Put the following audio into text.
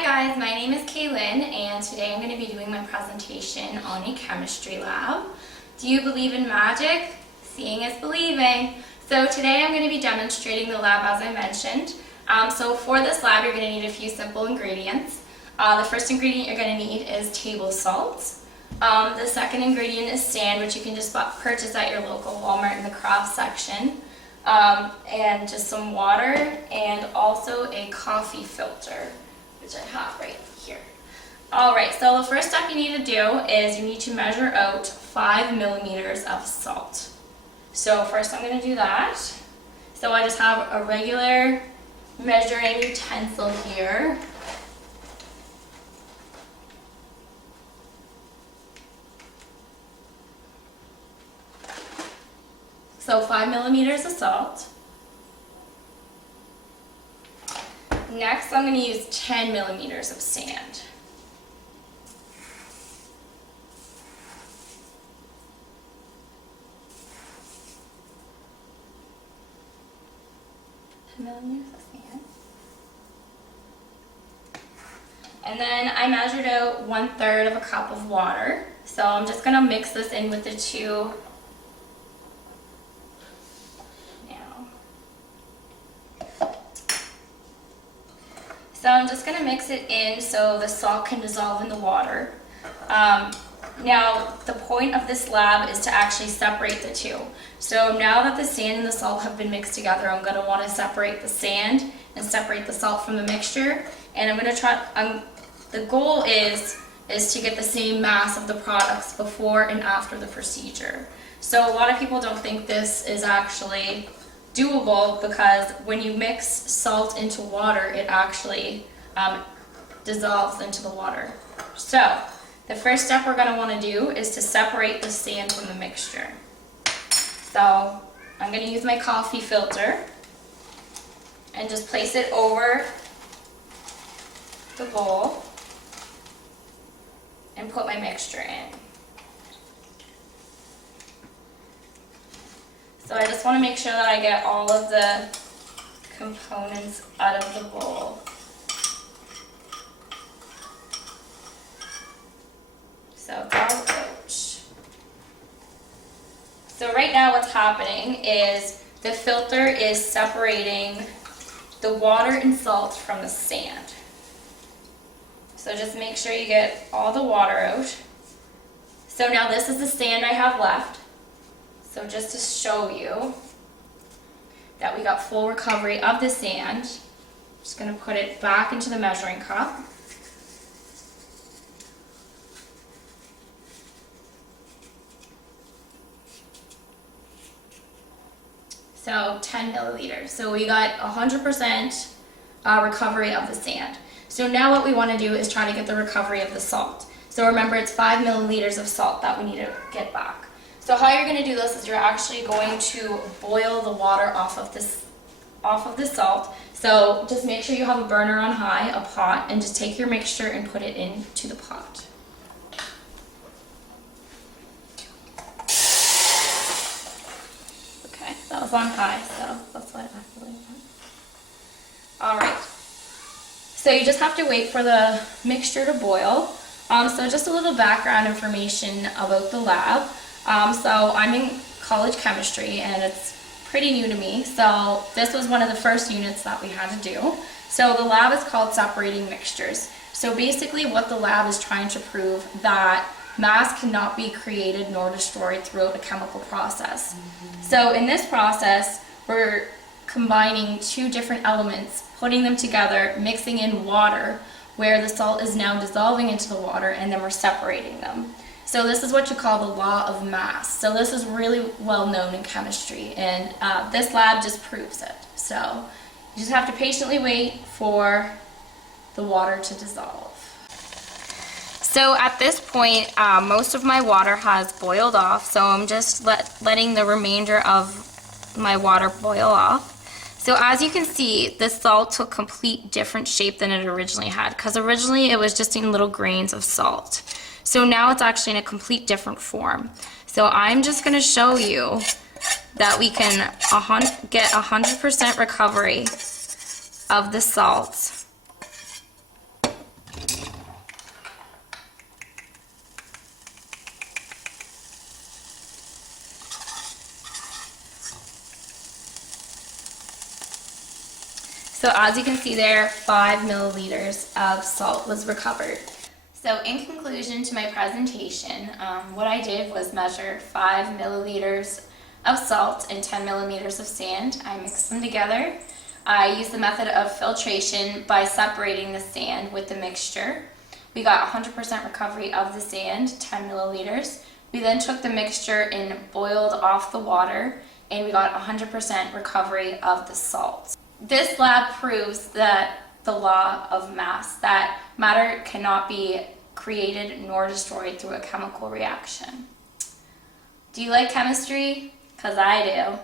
Hi guys, my name is Kaylynn and today I'm going to be doing my presentation on a chemistry lab. Do you believe in magic? Seeing is believing. So today I'm going to be demonstrating the lab as I mentioned. So for this lab you're going to need a few simple ingredients. The first ingredient you're going to need is table salt. The second ingredient is sand, which you can just purchase at your local Walmart in the craft section. And just some water and also a coffee filter, which I have right here. Alright, so the first step you need to do is you need to measure out 5 millimeters of salt. So first I'm going to do that. So I just have a regular measuring utensil here. So 5 millimeters of salt. Next, I'm going to use 10 millimeters of sand. Millimeters of sand. And then I measured out 1/3 of a cup of water. So I'm just going to mix this in with the two. So I'm just going to mix it in so the salt can dissolve in the water. Now the point of this lab is to actually separate the two. So now that the sand and the salt have been mixed together, I'm going to want to separate the sand and separate the salt from the mixture. And I'm going to try, the goal is to get the same mass of the products before and after the procedure. So a lot of people don't think this is actually doable because when you mix salt into water, it actually dissolves into the water. So the first step we're going to want to do is to separate the sand from the mixture. So I'm going to use my coffee filter and just place it over the bowl and put my mixture in. So I just want to make sure that I get all of the components out of the bowl. So it's all out. So right now what's happening is the filter is separating the water and salt from the sand. So just make sure you get all the water out. So now this is the sand I have left. So just to show you that we got full recovery of the sand, I'm just going to put it back into the measuring cup. So 10 milliliters. So we got 100% recovery of the sand. So now what we want to do is try to get the recovery of the salt. So remember, it's 5 milliliters of salt that we need to get back. So how you're going to do this is you're actually going to boil the water off of the salt. So just make sure you have a burner on high, a pot, and just take your mixture and put it into the pot. Okay, that was on high, so that's why I activated that. Alright, so you just have to wait for the mixture to boil. So just a little background information about the lab. So I'm in college chemistry and it's pretty new to me, so this was one of the first units that we had to do. So the lab is called separating mixtures. So basically what the lab is trying to prove that mass cannot be created nor destroyed throughout a chemical process. So in this process we're combining two different elements, putting them together, mixing in water where the salt is now dissolving into the water, and then we're separating them. So this is what you call the law of mass. So this is really well known in chemistry, and this lab just proves it. So you just have to patiently wait for the water to dissolve. So at this point, most of my water has boiled off, so I'm just letting the remainder of my water boil off. So as you can see, the salt took complete different shape than it originally had, because originally it was just in little grains of salt. So now it's actually in a complete different form. So I'm just going to show you that we can get 100% recovery of the salt So as you can see there, 5 milliliters of salt was recovered. So in conclusion to my presentation, what I did was measure 5 milliliters of salt and 10 millimeters of sand. I mixed them together. I used the method of filtration by separating the sand with the mixture. We got 100% recovery of the sand, 10 milliliters. We then took the mixture and boiled off the water, and we got 100% recovery of the salt. This lab proves that the law of mass, that matter cannot be created nor destroyed through a chemical reaction. Do you like chemistry? 'Cause I do.